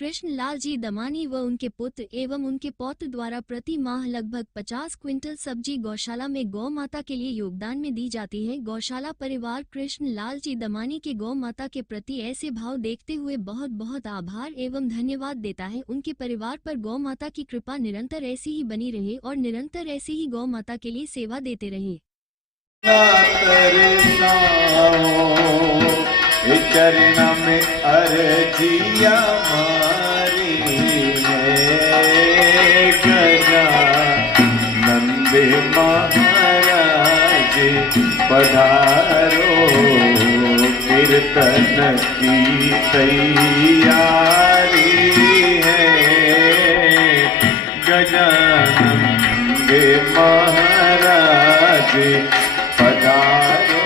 कृष्ण लाल जी दमानी व उनके पुत्र एवं उनके पौत्र द्वारा प्रति माह लगभग 50 क्विंटल सब्जी गौशाला में गौ माता के लिए योगदान में दी जाती है। गौशाला परिवार कृष्ण लाल जी दमानी के गौ माता के प्रति ऐसे भाव देखते हुए बहुत बहुत आभार एवं धन्यवाद देता है। उनके परिवार पर गौ माता की कृपा निरंतर ऐसी ही बनी रहे और निरंतर ऐसी ही गौ माता के लिए सेवा देते रहे। चरण में अर्जिया मारी है गजानंद महाराज पधारो कीर्तन की तैयारी है। गजानंद महाराज पधारो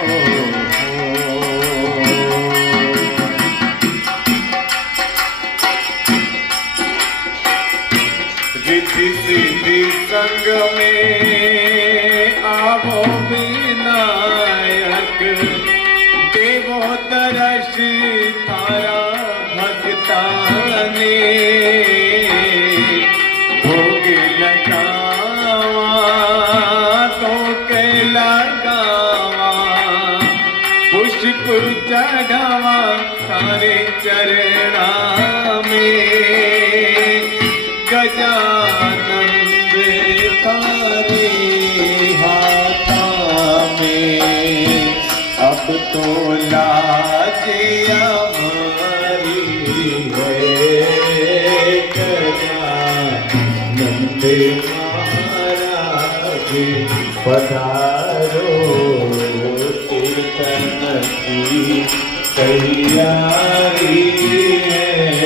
रिद्धि सिद्धि संग में आवो विनायक देवो तरस तारा भक्ता ने भोग लगावा तो के लगावा पुष्प चढ़ावा तारे चरणा में। गजानंद तारे हाथा में अब तो लाज हमारी है। गजानंद महाराज पधारो कीर्तन की तैयारी है।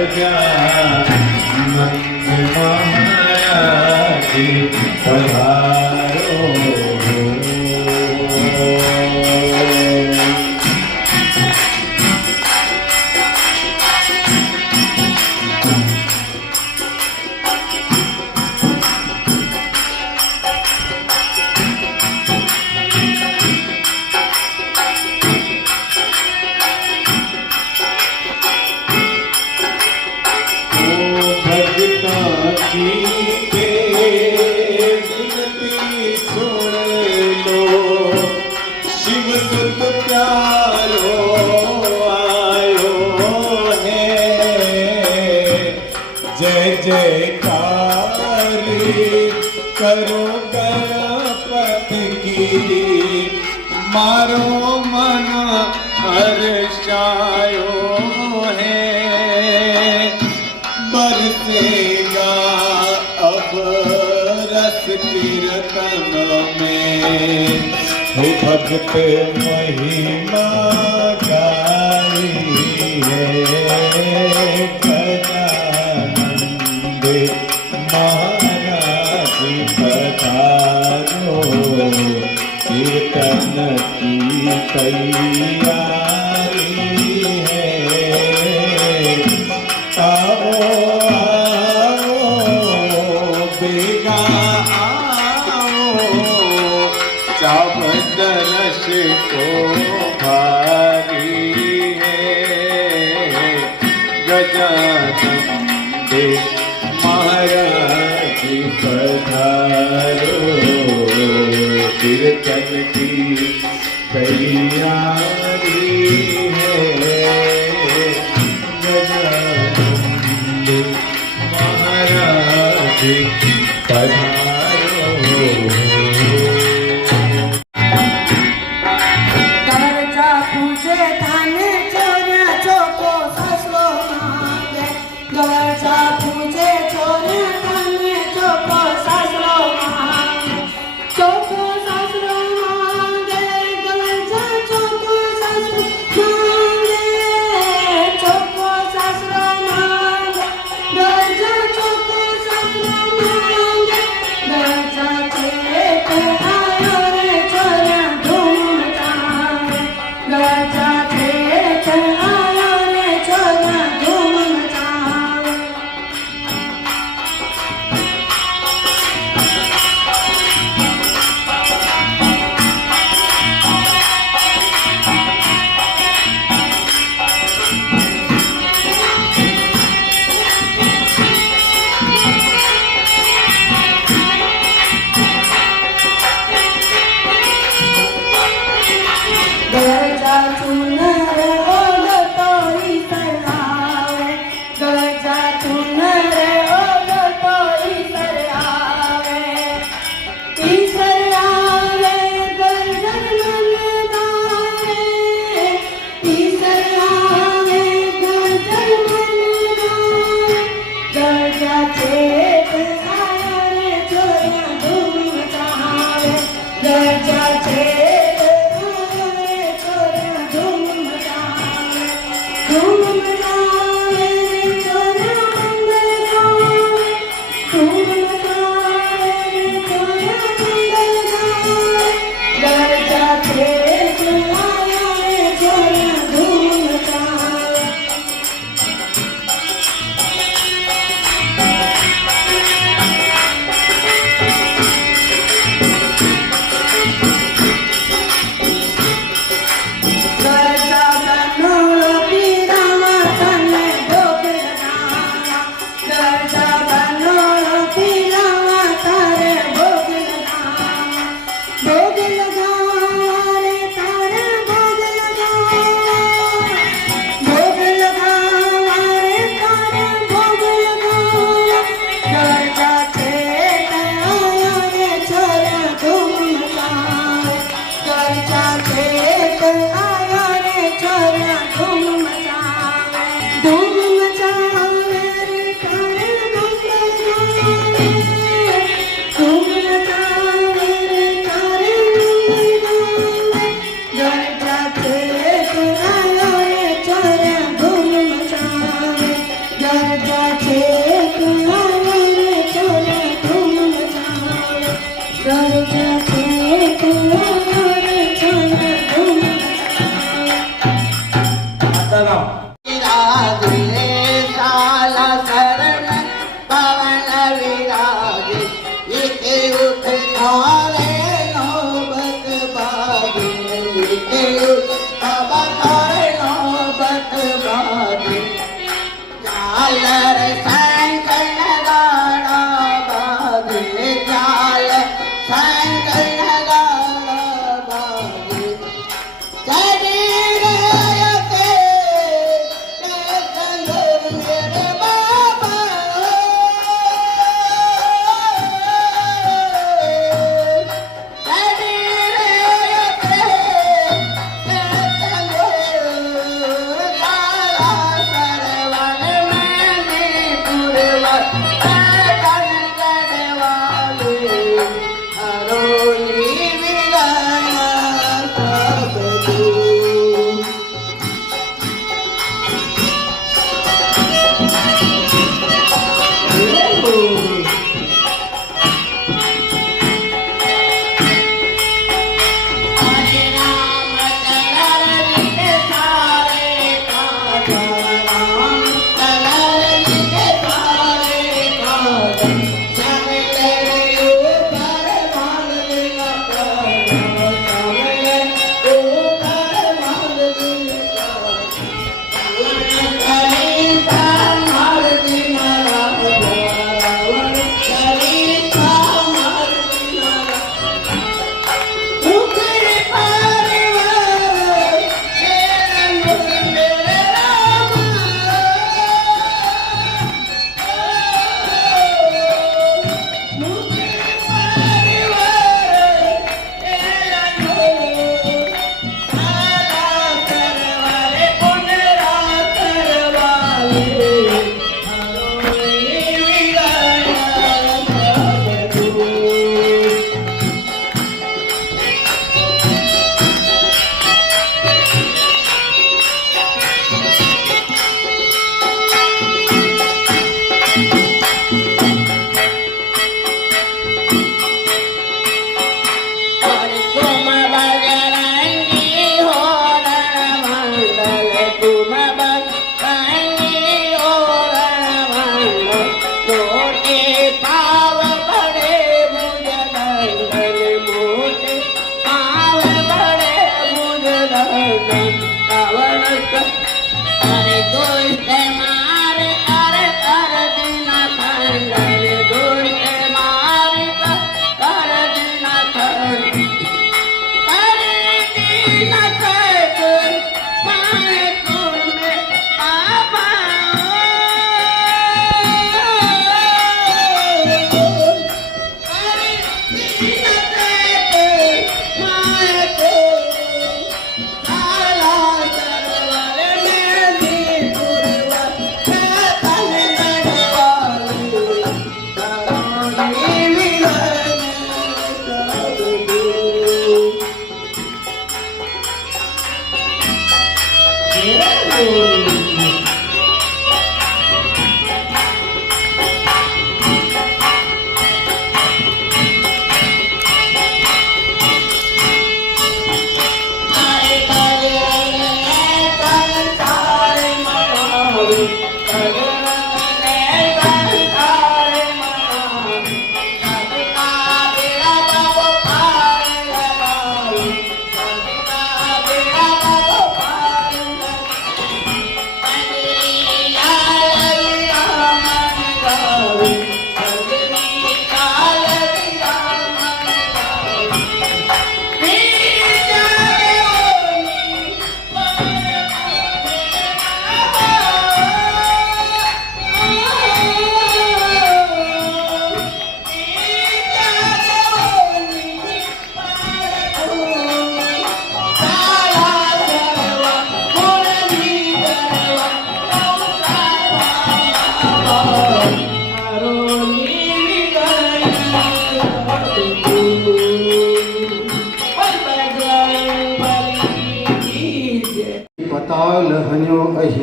गजानंद महाराज पधारो। शिव सुत प्यारो आयो है। जय जयकार करो गणपति की मारो मन हर्षायो है। बरसेगा अब रस कीर्तन में भक्त महिमा गाई है। गजानंद महाराज पधारो कीर्तन की तैयारी है। आओ आओ बेगा चावदरस को भारी है। गजानंद महाराज पधारो कीर्तन की तैयारी है। गजानंद महाराज पधारो। पूजे थाने चोरिया चोको ससलो मांगे। गरजा पूजे चोरिया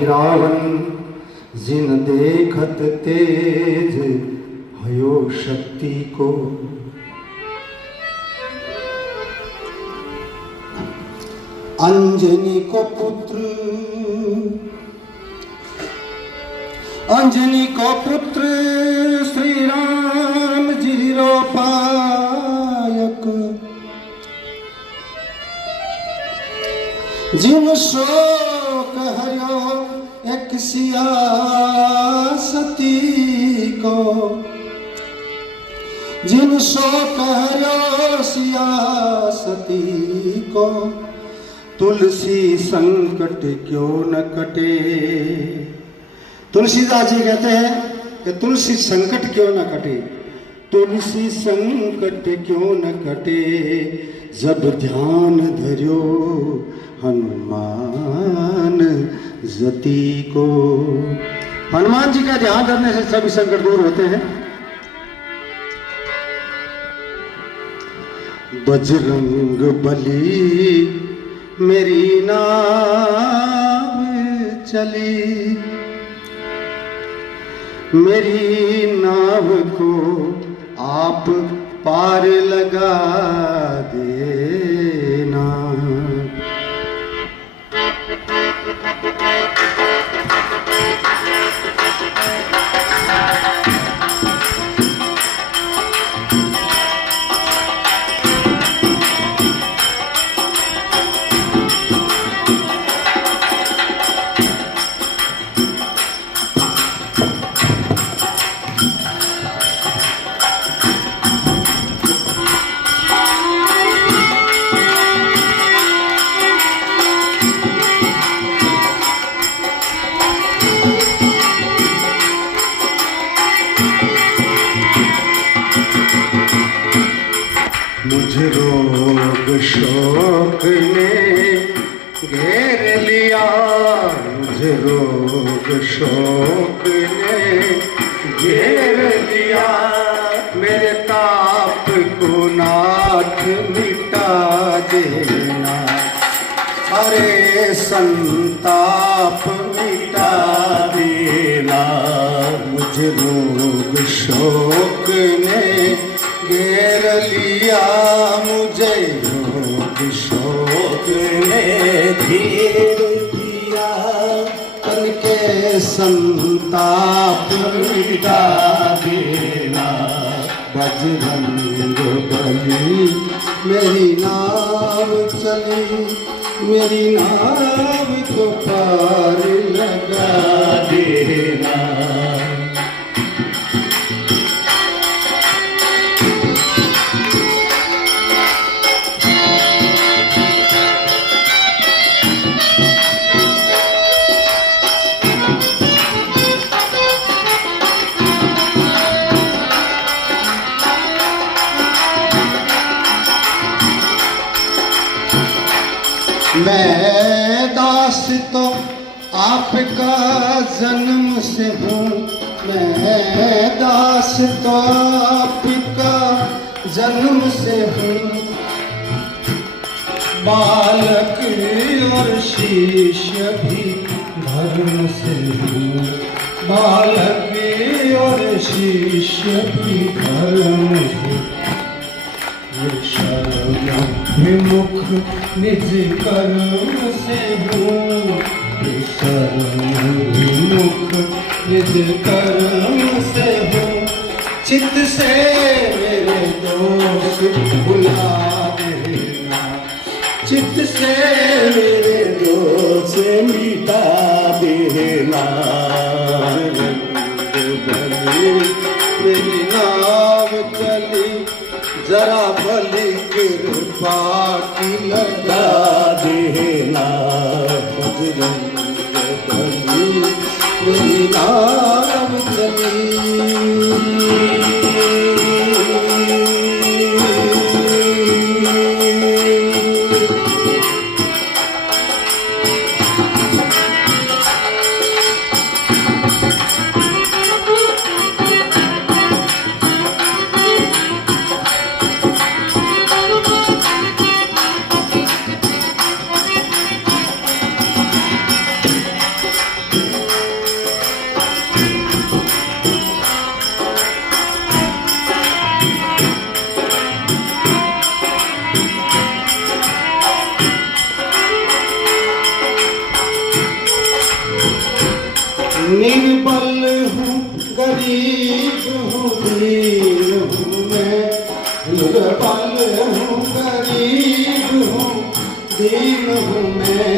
रावण जिन देखत तेज भयो शक्ति को। अंजनी को पुत्र श्री राम जी रो पायक, जिन शोक हरियो एक सियासती को, जिन शोक हरियो सियासती को, तुलसी संकट क्यों न कटे। तुलसीदास जी कहते हैं कि तुलसी संकट क्यों न कटे, तुलसी संकट क्यों न कटे, जब ध्यान धर्यो हनुमान जति को। हनुमान जी का ध्यान धरने से सभी संकट दूर होते हैं। बजरंग बली मेरी नाव चली, मेरी नाव को आप पार लगा देना। मुझे रोग शोक ने घेर लिया, मुझे रोग शोक ने घेर लिया, मेरे ताप को नाथ मिटा देना, अरे संताप मिटा देना। मुझे रोग शोक ने घेर लिया, मुझे रोग शोक ने घेर लिया, तन के संताप मिटा देना। बजरंग बली मेरी नाव चली, मेरी नाव को पार लगा देना। मैं दास तो आपका जन्म से हूँ, मैं दास तो आपका जन्म से हूँ, बालक और शिष्य भी धर्म से हूँ, बालक और शिष्य भी धर्म से। विमुख निज कर्म से हूँ, विमुख निज कर्म से हूँ, चित्त से मेरे दोष भुला देना, चित्त से मेरे दोष मिटा देना। मेरी नाव चली, जरा भली कृपा की लगा देना। बजरंग बली मेरी नाव चली। निर्बल हूँ गरीब हूँ दीन हूँ मैं, निर्बल हूँ गरीब हूँ दीन हूँ मैं,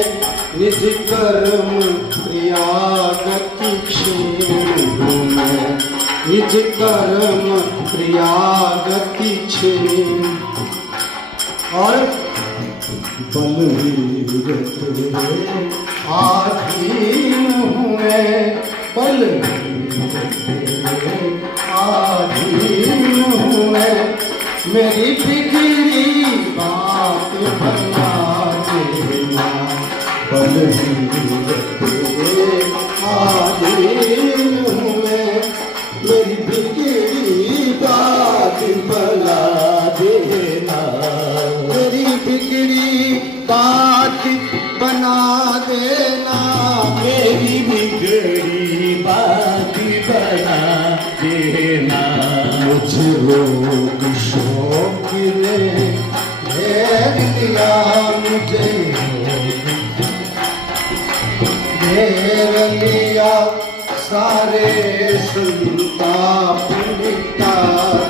निज कर्म क्रिया गति क्षीण हूँ मैं, निज कर्म क्रिया गति क्षीण। और बलवीर तेरे आधीन हूँ मैं, बलवीर तेरे आधीन हूँ मैं, मेरी बिगड़ी बात बना देना, बलवीर तेरे आधीन हूँ मैं, मेरी बिगड़ी बात बना देना, मेरी बिगड़ी बात बना देना, मेरी बिगड़ी बात बना देना। मुझे रोग शोक ने घेर लिया, मुझे घेर लिया, सारे संताप मिटा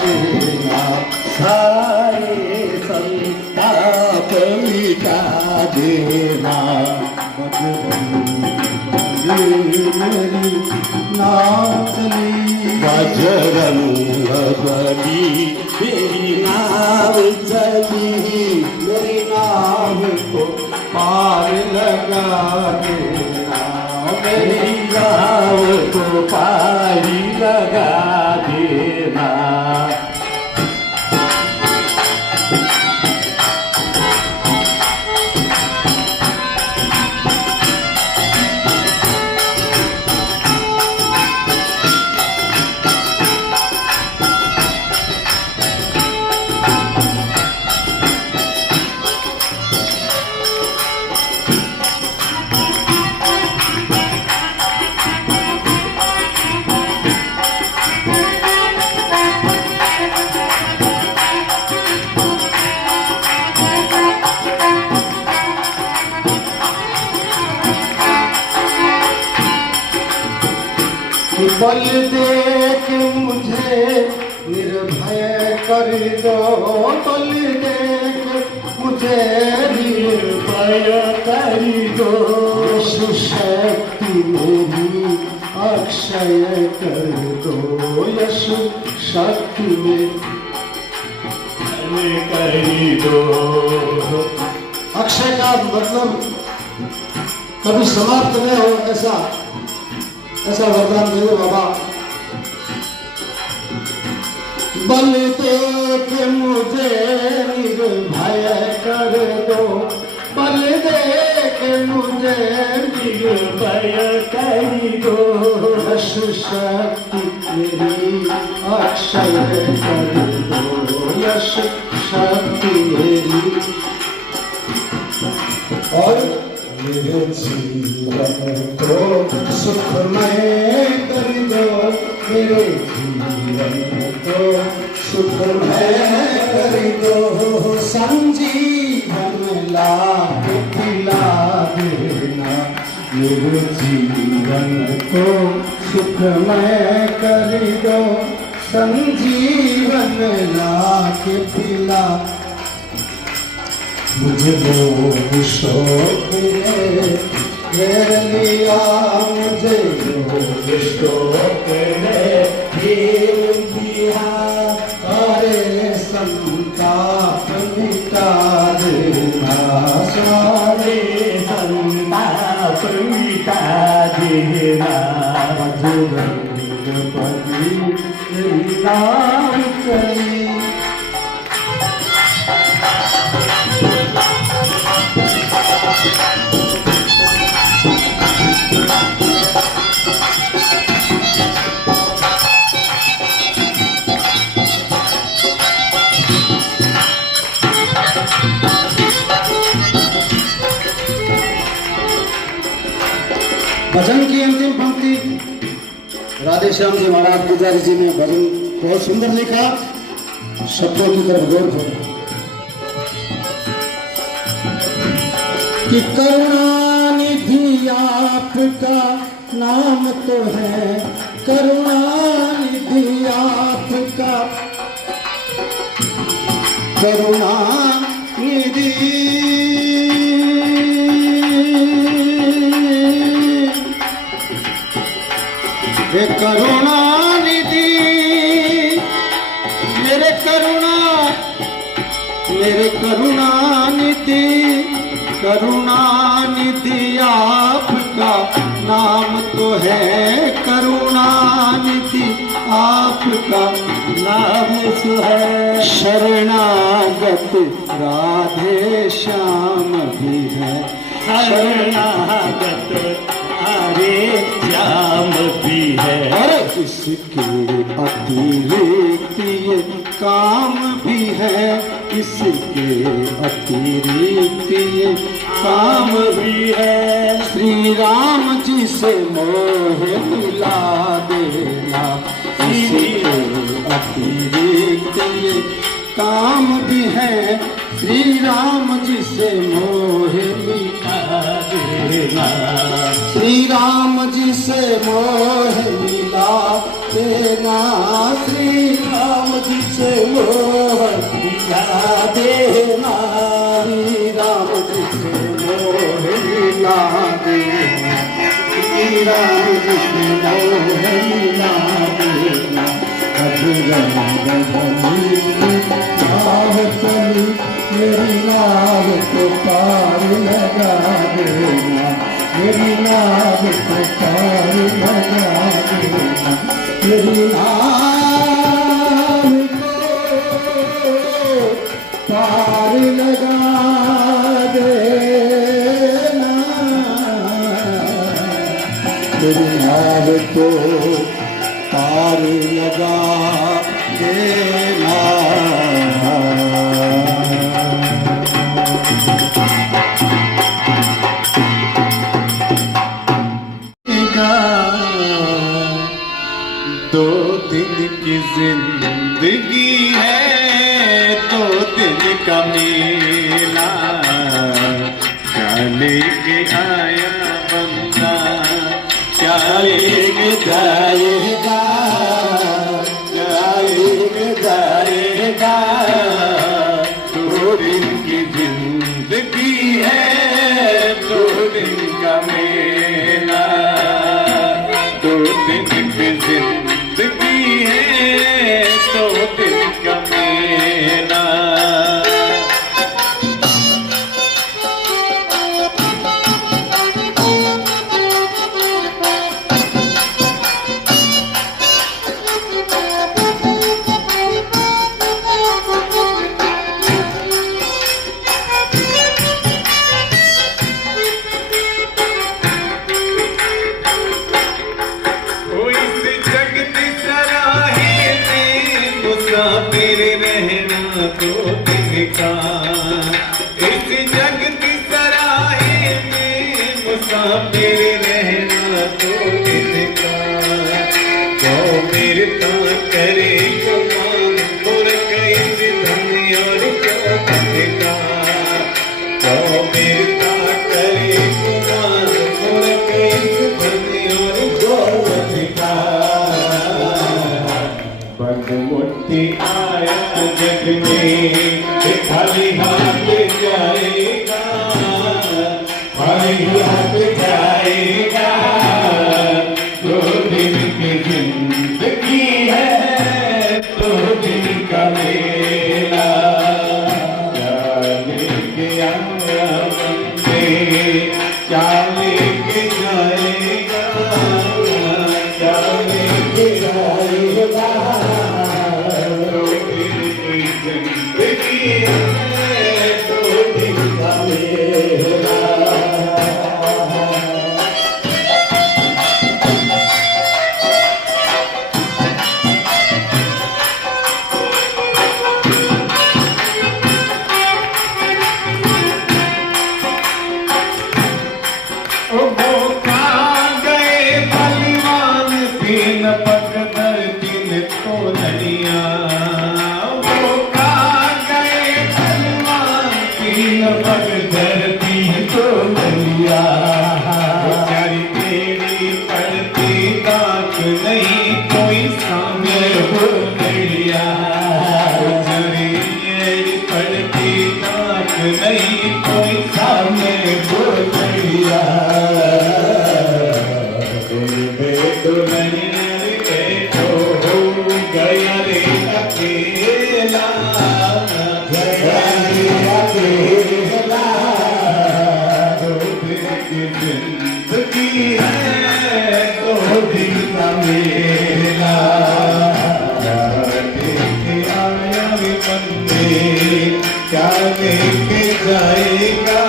देना, सारे संताप मिटा देना। मेरी नाचली बजरंग बली मेरी नाव चली, मेरी नाव को पार लगा देना, मेरी नाव को पारी लगा देना। बल दे के मुझे निर्भय कर दो, बल दे के मुझे निर्भय कर दो, यशु शक्ति मेरी अक्षय कर दो, यशु शक्ति मेरी कर दो। अक्षय का मतलब कभी समाप्त न हो, ऐसा वरदान दे दो बाबा। बल दे के मुझे निर्भय कर दो, बल दे के मुझे निर्भय कर दो, यशु शक्ति मेरी अक्षय कर दो, यशु शक्ति मेरी। और मेरे जीवन को सुखमय कर दो, मेरे जीवन को सुखमय कर दो, संजीवन ला के पिला देना, मेरे जीवन को सुखमय कर दो, संजीवन ला के पिला। मुझे लोग शोक ने घेर लिया, मुझे लोग शोक ने घेर लिया, सारे संताप मिटा देना, सारे संताप मिटा देना। बजरंग बली मेरी नाव चली। भजन की अंतिम पंक्ति राधे श्याम जी महाराज पुजारी जी ने भजन बहुत सुंदर लिखा, शब्दों की तरफ गौर करो कि करुणानिधि आपका नाम तो है करुणानिधि आपका, करुणानिधि। हे करुणानिधि मेरे करुणानिधि, करुणानिधि आपका नाम तो है करुणानिधि आपका नाम तो है। शरणागत राधे श्याम भी है, शरणागत हरे श्याम भी है। और इसके अतिरिक्त ये काम भी है, इसके अतिरिक्त ये काम भी है। श्री राम जी से मोह मिला देना, इसके अतिरिक्त ये काम भी है। श्री राम जी से मोह मिला देना, श्री राम जी से मोह मिला देना, श्री राम जी से मोह मिला देना, श्री राम जी से मोह मिला देना, श्री राम जी से मोह मिला देना। चली मेरी नाव को पार लगा देना, मेरी नाव को पार लगा देना, मेरी नाव को पार लगा देना, मेरी नाव को पार लगा देना। दो दिन की जिंदगी है, 2 दिन का मेला, क्या लेके आया बंदा, क्या लेके जाएगा, क्या लेके जाएगा। 2 दिन की जिंदगी है, 2 दिन का मेला, 2 दिन की जिंदगी है, 2 दिन का मेला। इस जग की सराहे में मुसाफिर रहना 2 दिन का। जो मेरे ता करे गुमान और कैसे धन और चौबत का। जो मेरे ता करे गुमान और कैसे धन और चौबत का। बदमुट्ठी आया जग में खाली हाथ जाएगा, खाली हाथ जाएगा। 2 दिन की जिंदगी है, 2 दिन का मेला। क्या लेके आया बंदे, क्या लेके जाएगा, क्या लेके जाएगा। अकेला गया रे अकेला दो दिन की जिंदगी है दो दिन का मेला लेके आया रे बंदे क्या लेके जाएगा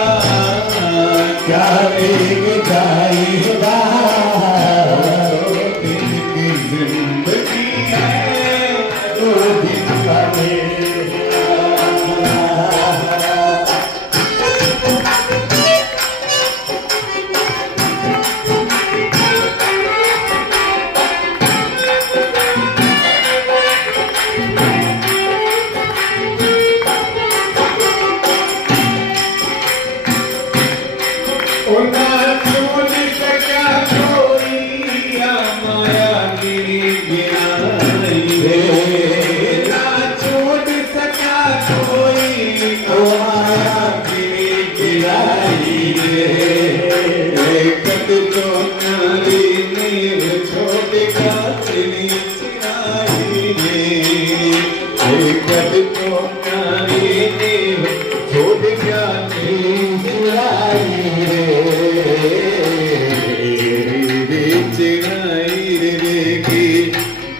क्या लेके जाएगा दो दिन की जिंदगी है दो दिन का मेला उनका छोड़ सका कोई माया गिरी गिराई रे ना छोड़ सका कोई माया गिरी गिराई रे कद तो नारी नीर छोड़ का तेरी चिराई रे कद तो नारी नीर छोड़ का तेरी चिराई चिराई रे की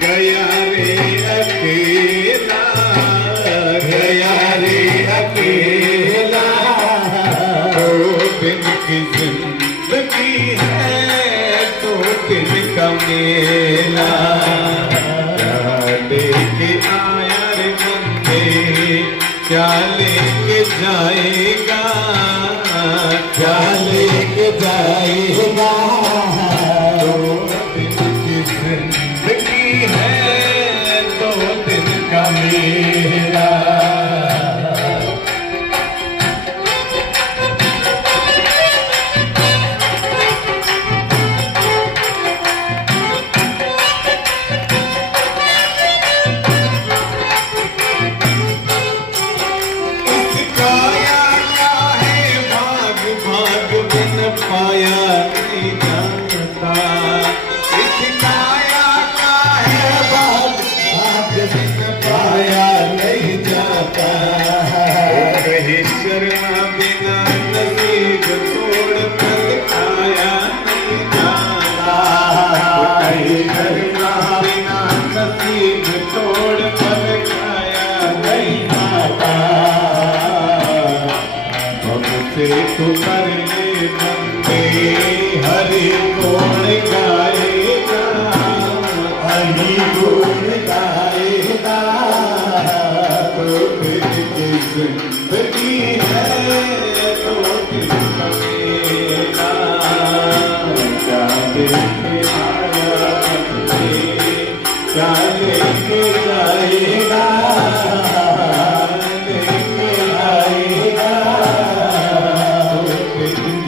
गया रे अकेला गया रे अकेला दो दिन की जिंदगी है दो दिन का मेला लेके आया रे बंदे क्या लेके जाएगा क्या लेके जाएगा दो दिन की जिंदगी है दो दिन का मेला पाया नहीं जाता इसकाया का है भाग बिन पाया नहीं जाता कहीं शर्मा बिना नसीब तोड़ कर खाया नहीं जाता कहीं शर्मा बिना नसीब तोड़ कर खाया नहीं जाता हमसे तो कर ले बंदे हरि गुण गाएगा हरि गुण गाएगा तो फिर की जिंदगी है तो फिर का मेला क्या लेके आया क्या लेके जाएगा लेके आएगा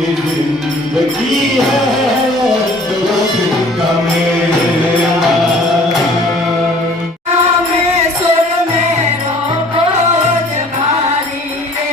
जिंदगी है दो दिन का मेला में सुर में रोज भारी रे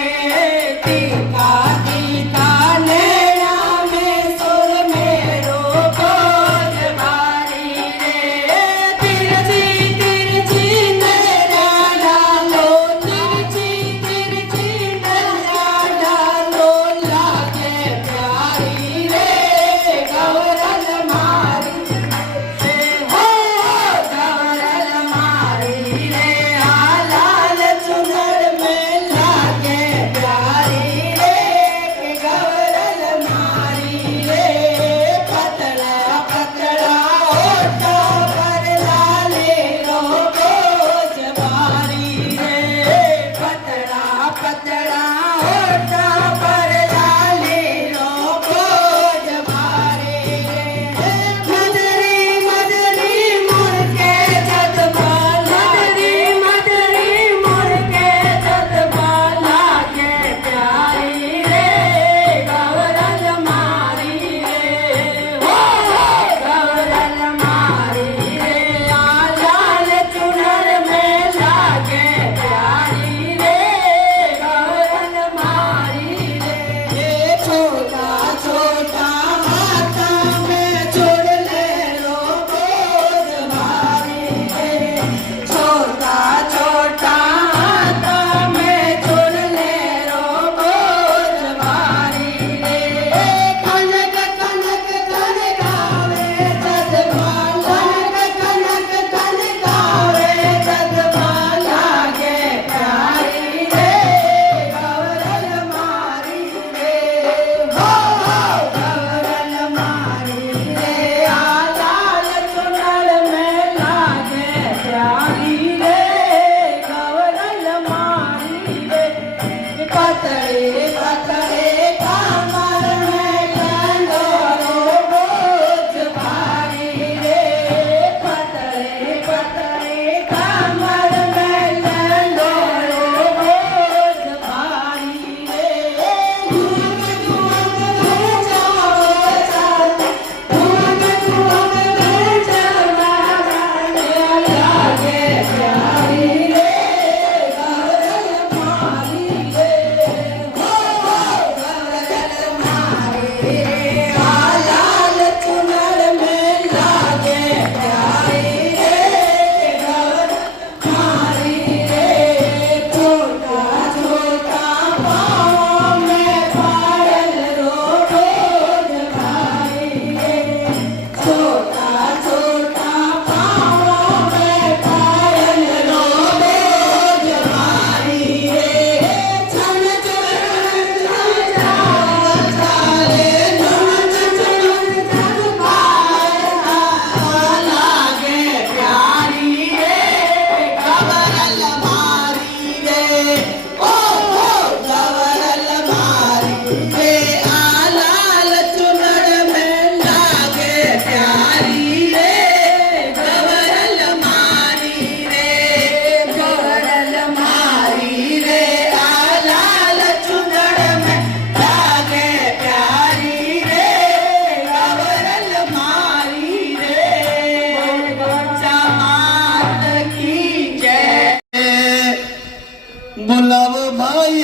भाई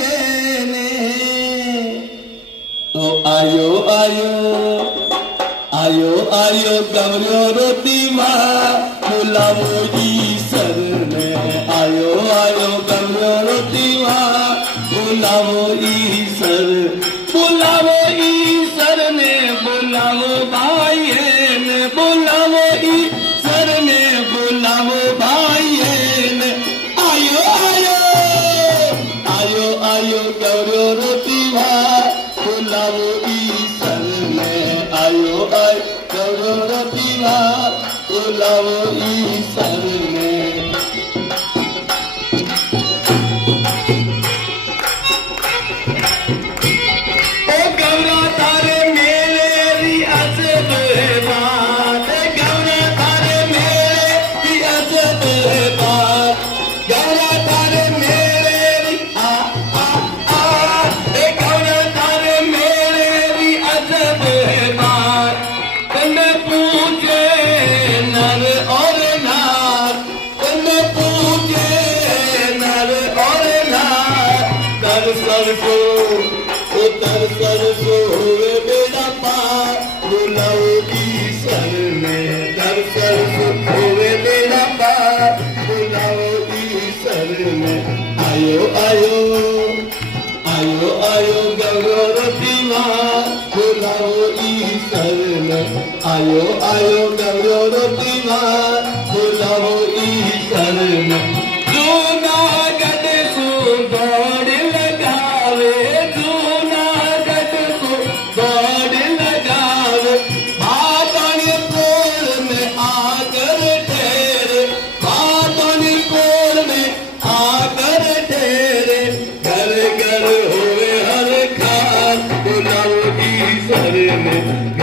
ने तो आयो आयो आयो आयो गवरो रोटी माँ बुलावो ईश्वर ने आयो आयो गवरो रोटी माँ बुलावो ईश्वर ने बुलावो भाई ने बुलावो ईश्वर ने बुलावो भाई ने आयो आयो आयो आयो गवरो रोटी माँ बुलावो ईश्वर ने आयो आयो गवरो रोटी माँ बुलावो ईश्वर ने सरसो हुए बेड़ा पार बुलाओ ईश्वर ने दरसल हुए बेड़ा पार बुलाओ ईश्वर ने आयो आयो आयो आयो गवरो रोटी माँ बुलाओ ईश्वर ने आयो आयो गवरो रोटी माँ बुलाओ ईश्वर ने जूनागढ़ सो दौड़ लगावे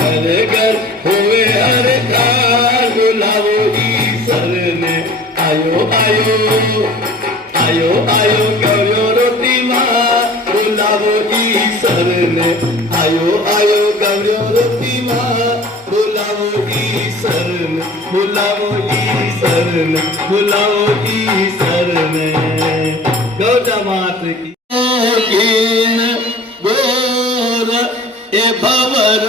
घर घर हुए हर खार बुलाओ ईश्वर ने आयो आयो आयो आयो गवरो रोटी माँ बुलाओ ईश्वर ने आयो आयो गवरो रोटी माँ बुलाओ ईश्वर ने बुलाओ ईश्वर ने बुलाओ ईश्वर ने गौड़ा मात की ए भवर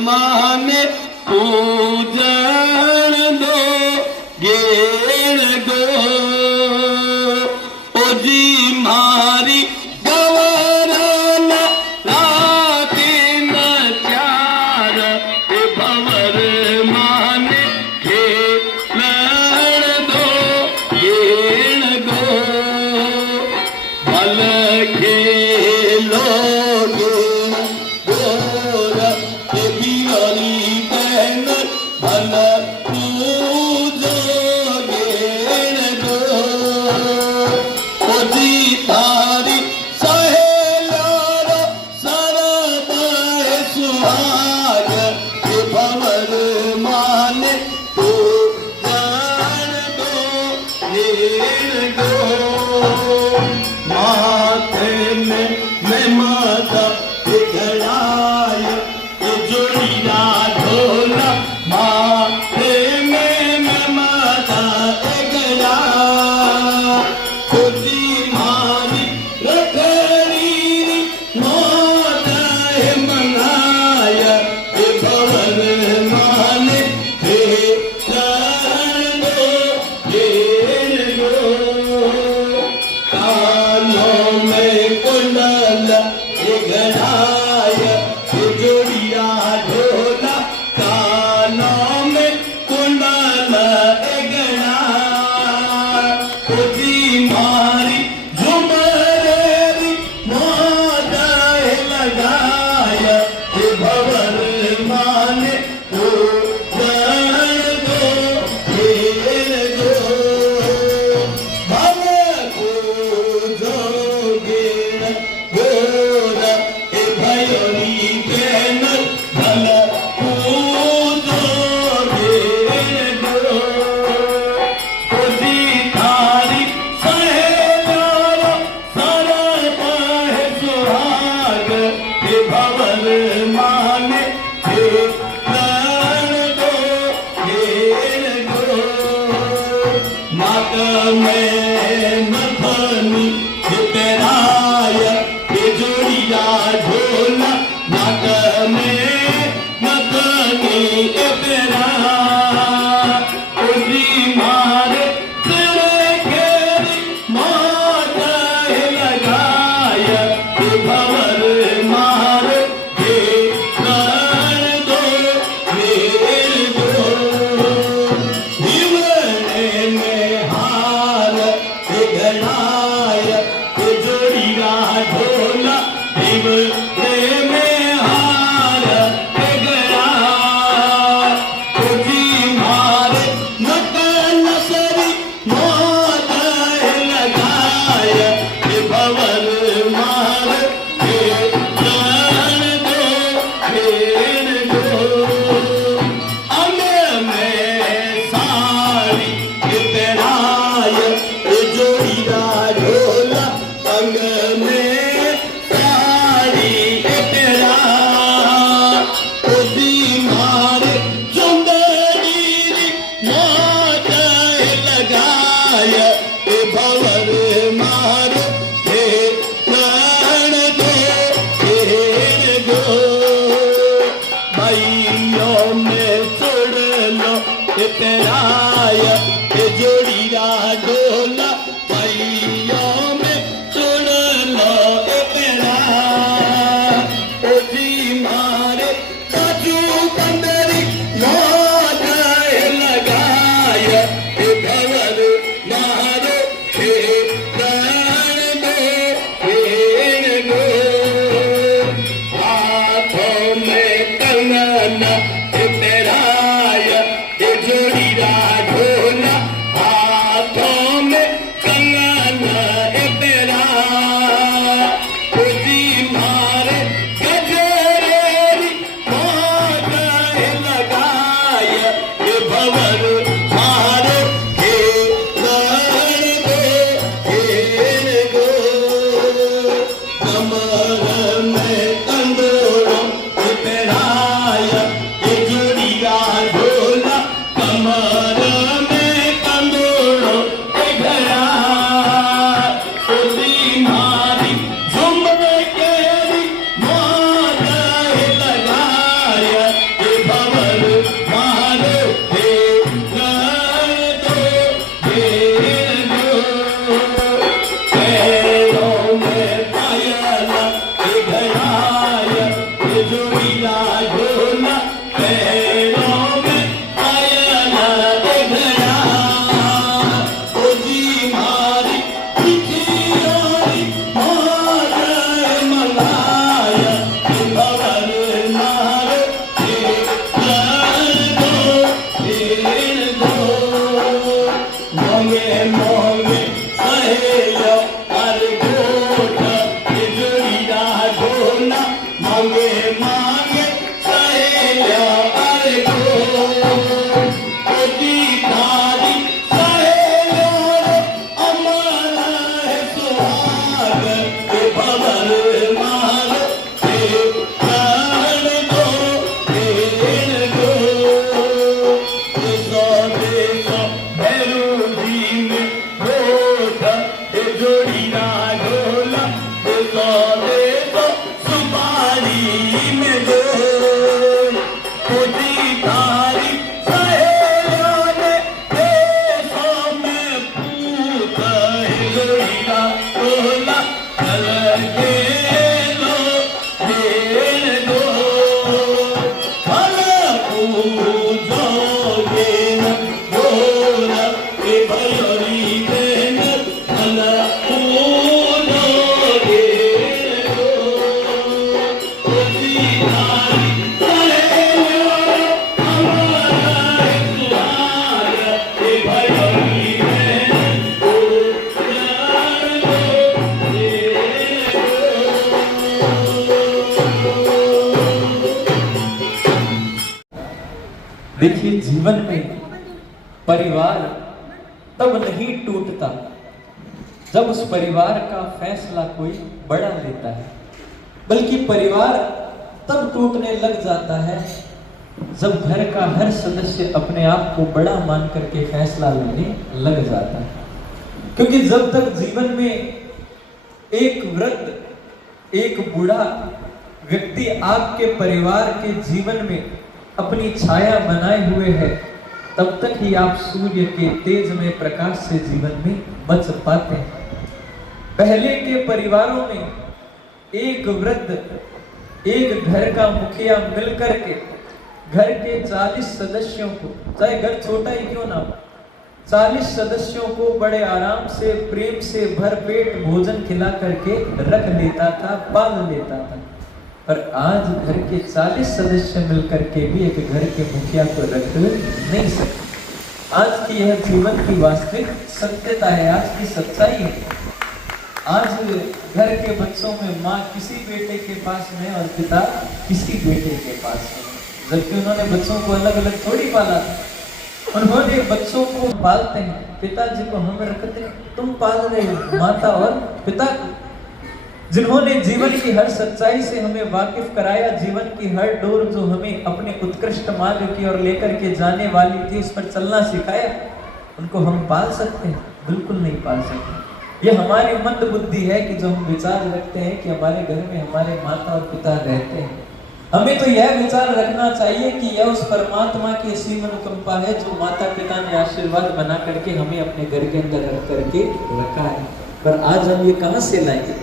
माने पूजन दो गेण दो ओ जी मारी गवराना राती न चार ए भवर माने खेलन दो गेण दो भल खेलो जी घड़ाय जोड़ी ढोला देव प्रेम हार गड़ा तुझी मारे नकल सरी मोत लगाय भवर मार जान दो खेल दो अंग में साड़ी पहनाय जोड़ी ढोला अंग में साड़ी पहना खुदी मारे सुंदरी मोत लगाय भवर मार प्राण दो घेर दो भाइयों में छोड़ लो तेराय जोड़ी ढोला भाइयों में छोड़ लो तेरा ओजी मारे काजू बंदरी मोत लगाय भवर मारो प्राण दो घेर दो हाथों में कंगन तेराय जोड़ी ढोला हाथों में कंगन तेरा खुदी मारे गजरेरी मोत लगाय भवर मारो प्राण दो घेर दो कमर में कंदोरो तेराय जोड़ी ढोला कमर में कंदोरो घड़ा खुदी मारी झुमर केरी मोत लगाय भवर मारो प्राण दो घेर दो पैरों में पायला घड़ाय जोड़ी ढोला पैरों में पायला घड़ा खुदी मारी पिछियोरी मोत मलाय भवर मारो प्राण दो घेर दो मोंगे मोंगे सहेलो हर गोठ जोड़ी ढोला मांगे मांगे सहेलो हर गोठ खुदी थारी सहेलो अमर है सुहाग भवर मारो प्राण दो घेर दो सो देखो भैरू जी में होठ जोड़ी ढोला सो देखो सुपारी में दो खुदी थारी सहेलियों ने देशों में पूत जोड़ी ढोला चल के लो घेर दो फल पूजोगे न गोरा भैरी बहन फल पूजोगे दो खुदी थारी सहेलियों हमारा सुहाग भैरी बहन प्राण दो घेर देखिए, जीवन में परिवार तब नहीं टूटता जब उस परिवार का फैसला कोई बड़ा लेता है, बल्कि परिवार तब टूटने लग जाता है जब घर का हर सदस्य अपने आप को बड़ा मान करके फैसला लेने लग जाता है। क्योंकि जब तक जीवन में एक वृद्ध एक बूढ़ा व्यक्ति आपके परिवार के जीवन में अपनी छाया बनाए हुए है, तब तक ही आप सूर्य के तेजमय प्रकाश से जीवन में बच पाते हैं। पहले के परिवारों में एक वृद्ध एक घर का मुखिया मिलकर के घर के 40 सदस्यों को, चाहे घर छोटा ही क्यों ना हो, 40 सदस्यों को बड़े आराम से प्रेम से भरपेट भोजन खिला करके रख लेता था, पाल लेता था। पर आज घर के 40 सदस्य मिलकर के भी एक घर के मुखिया को रख नहीं सकते। आज की यह जीवन की वास्तविक सत्यता है, आज की सच्चाई है। आज घर के बच्चों में माँ किसी बेटे के पास में और पिता किसी बेटे के पास में, जबकि उन्होंने बच्चों को अलग अलग थोड़ी पाला था। उन्होंने बच्चों को पालते हैं, पिताजी को हम रखते हैं, तुम पाल रहे हो माता और पिता को, जिन्होंने जीवन की हर सच्चाई से हमें वाकिफ कराया, जीवन की हर डोर जो हमें अपने उत्कृष्ट मार्ग की ओर लेकर के जाने वाली थी उस पर चलना सिखाया। उनको हम पाल सकते हैं? बिल्कुल नहीं पाल सकते। ये हमारी मंद बुद्धि है कि जो हम विचार रखते हैं कि हमारे घर में हमारे माता और पिता रहते हैं। हमें तो यह विचार रखना चाहिए कि यह उस परमात्मा की असीम अनुकंपा है जो माता पिता ने आशीर्वाद बना करके हमें अपने घर के अंदर रख करके रखा है। पर आज हम ये कहां से लाएंगे?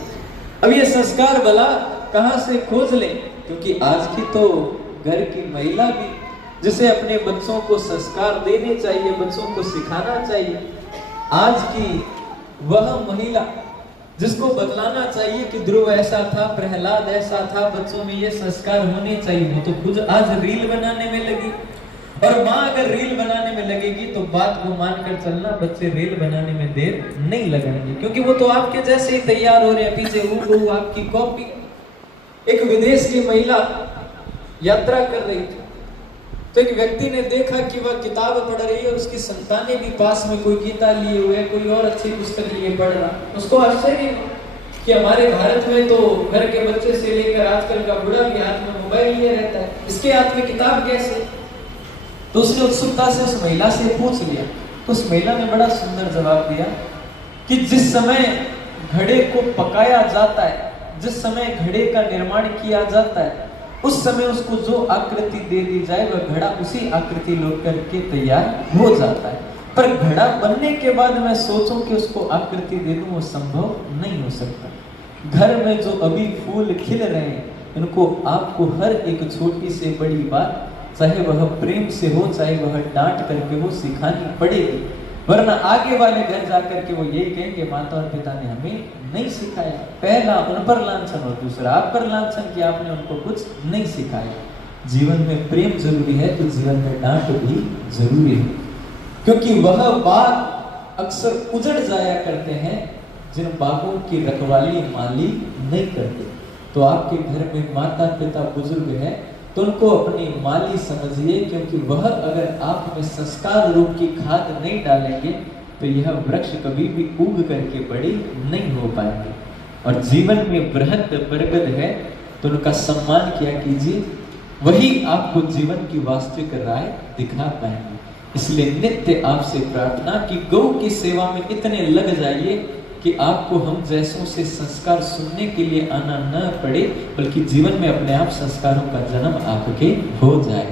अब ये संस्कार भला कहां से खोज लें? क्योंकि आज की तो घर की महिला भी, जिसे अपने बच्चों को संस्कार देने चाहिए, बच्चों को सिखाना चाहिए, आज की वह महिला जिसको बतलाना चाहिए कि ध्रुव ऐसा था, प्रहलाद ऐसा था, बच्चों में ये संस्कार होने चाहिए, वो तो खुद आज रील बनाने में लगी। और माँ अगर रील बनाने में लगेगी तो बात को मानकर चलना, बच्चे रील बनाने में देर नहीं लगाएंगे, क्योंकि वो तो आपके जैसे ही तैयार हो रहे हैं, पीछे हूबहू आपकी कॉपी। एक विदेश की महिला यात्रा कर रही थी, तो एक व्यक्ति ने देखा कि वह किताब पढ़ रही है, उसकी संतानें भी पास में कोई गीता लिए हुए, कोई और अच्छी पुस्तक लिए पढ़ रहा। उसको आश्चर्य कि हमारे भारत में तो घर के बच्चे से लेकर आजकल का बुढ़ा भी हाथ में मोबाइल लिए रहता है, इसके हाथ में किताब कैसे? तो उसने उत्सुकता से उस महिला से पूछ लिया। तो उस महिला ने बड़ा सुंदर जवाब दिया कि जिस समय घड़े को पकाया जाता है, जिस समय घड़े का निर्माण किया जाता है, उस समय उसको जो आकृति दे दी जाए वह घड़ा उसी आकृति लौट करके तैयार हो जाता है। पर घड़ा बनने के बाद मैं सोचूं कि उसको आकृति दे दूं, वो संभव नहीं हो सकता। घर में जो अभी फूल खिल रहे हैं, इनको आपको हर एक छोटी से बड़ी बात, चाहे वह प्रेम से हो, चाहे वह डांट करके हो, सिखानी पड़ेगी। वरना आगे वाले घर जाकर के वो यही कहेंगे माता और पिता ने हमें नहीं सिखाया। पहला उन पर लांछन और दूसरा आप पर लांछन कि आपने उनको कुछ नहीं सिखाया। जीवन में प्रेम जरूरी है तो जीवन में डांट भी जरूरी है, क्योंकि वह बाग अक्सर उजड़ जाया करते हैं जिन बागों की रखवाली माली नहीं करते। तो आपके घर में माता पिता बुजुर्ग है तो उनको अपनी माली समझिए, क्योंकि वह अगर आप में संस्कार रूप की खाद नहीं डालेंगे तो यह वृक्ष कभी भी उग करके बड़े नहीं हो पाएंगे। और जीवन में बृहद बरगद है तो उनका सम्मान किया कीजिए, वही आपको जीवन की वास्तविक राह दिखा पाएंगे। इसलिए नित्य आपसे प्रार्थना कि गौ की सेवा में इतने लग जाइए कि आपको हम जैसों से संस्कार सुनने के लिए आना न पड़े, बल्कि जीवन में अपने आप संस्कारों का जन्म आपके हो जाए।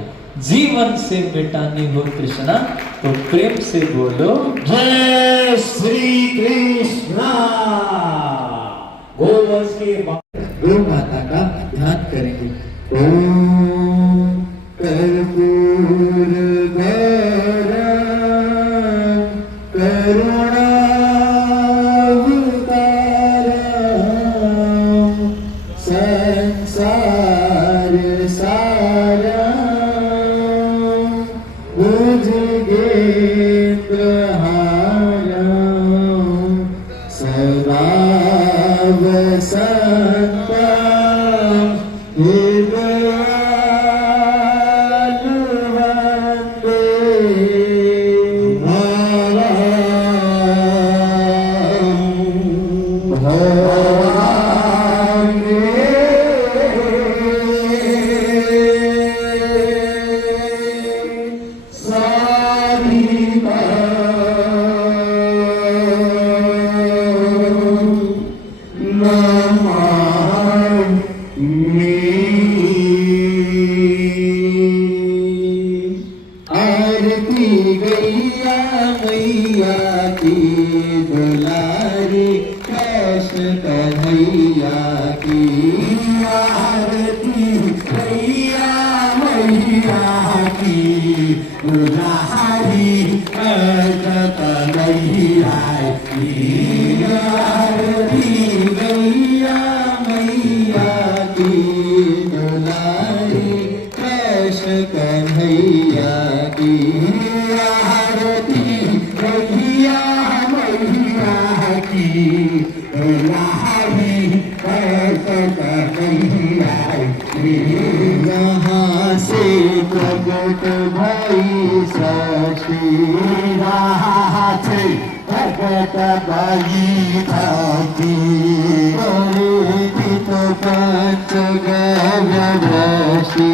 जीवन से मिटाने हो तृष्णा तो प्रेम से बोलो जय श्री कृष्णा। गोवंश के गौ माता का ध्यान करेंगे। ओम कर्पूर गौरम करुणावतारम संसार सारम भुजगेन्द्रहारम सदा वसंतम की दुलारी कस कन्हैया की यहाँ से प्रकट भई शशि यहाँ से प्रकट भई धरती परिचित पंच गव्यवशी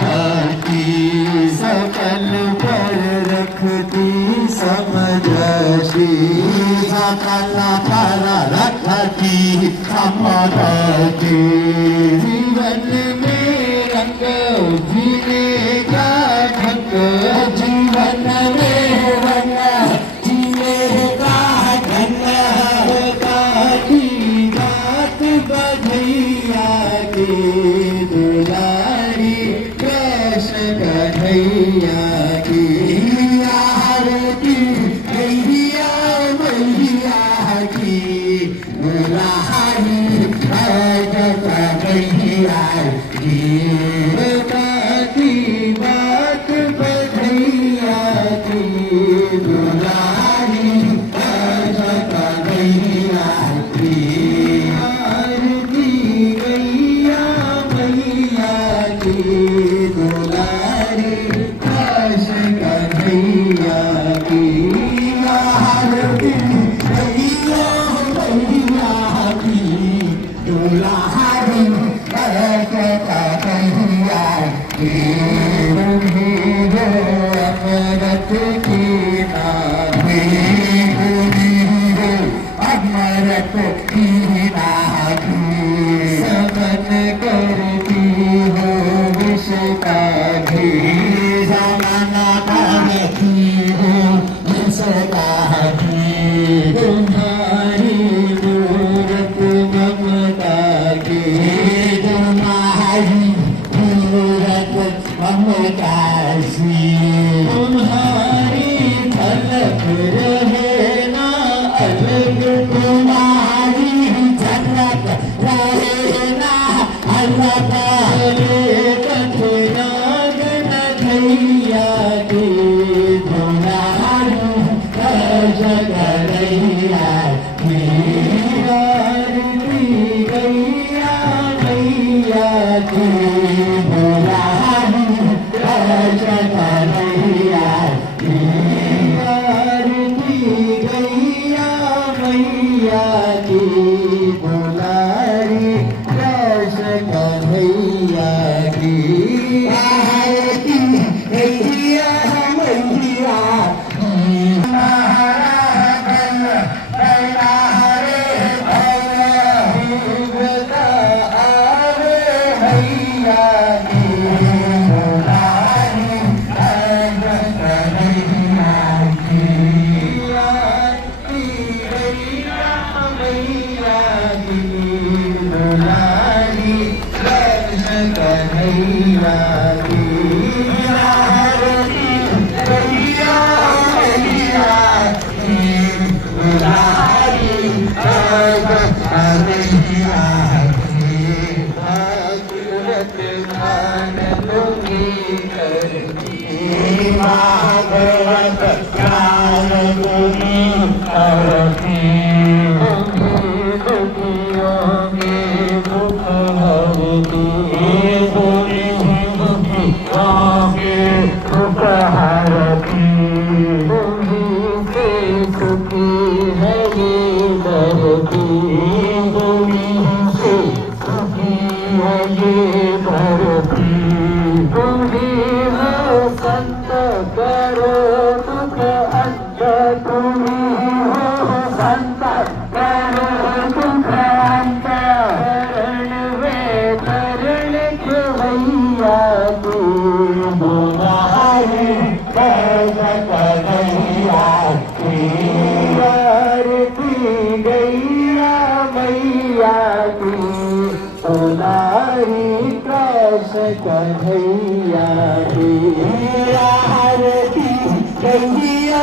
धरती सकल पर रखती समदर्शी सकल पर रखती समदर्शी जीवन में रंग जीने का ढंग जीवन में रंग जीने का ढंग काली रात बधैया की दुलारी कृष्ण कन्हैया की आरती मैया मैया की दुलारी कृष्ण कन्हैया की बाती बात बधैया की दुलारी कृष्ण कन्हैया की आरती मैया मैया की दुलारी कृष्ण कन्हैया की आरती मैया मैया की दुलारी कृष्ण कन्हैया की अमृत की नाभी अमृत की नाभी समन करती हो विष का भी समन करती हो विष का भी तुम्हारी मूरत ममता की तुम्हारी मूरत ममता सी तुम्हारी झलक रहे ना अलग तुम्हारी झलक रहे ना अलग कठिना गणधैया की दुलारी कृष्ण कन्हैया की आरती गैया मैया की दुलारी कृष्ण कन्हैया की आरती गैया मैया की दुलारी कृष्ण कन्हैया की आरती गैया मैया कन्हैया की आरती कन्हैया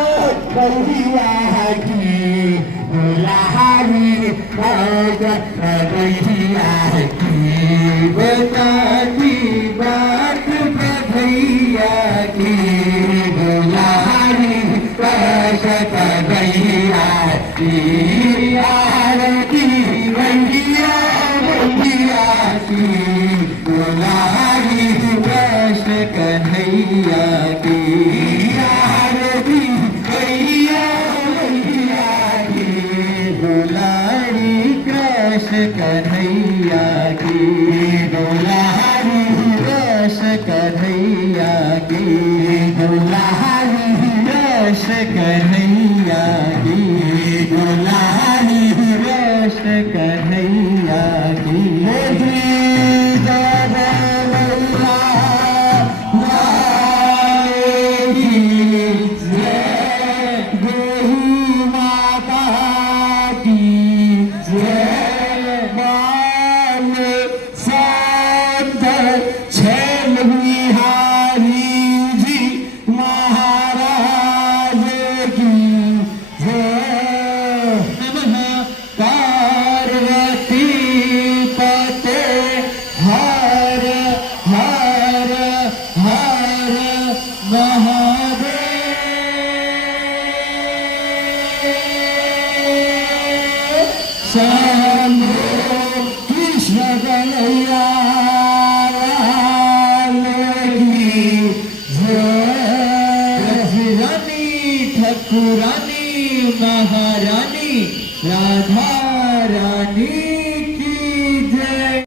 कन्हैया की दुलारी कन्हैया की बताती बात कन्हैया की दुलारी की आरती मैया मैया की दुलारी कृष्ण कन्हैया की आरती मैया मैया की दुलारी कृष्ण कन्हैया की दुलारी कृष्ण कन्हैया की दुलारी कृष्ण कन्हैया की दुलारी कृष्ण कन्हैया की पार्वती पते हर हर हर महादेव शंभो कृष्ण कन्हैया लाल की जय। रानी ठाकुरानी महारानी राधा रानी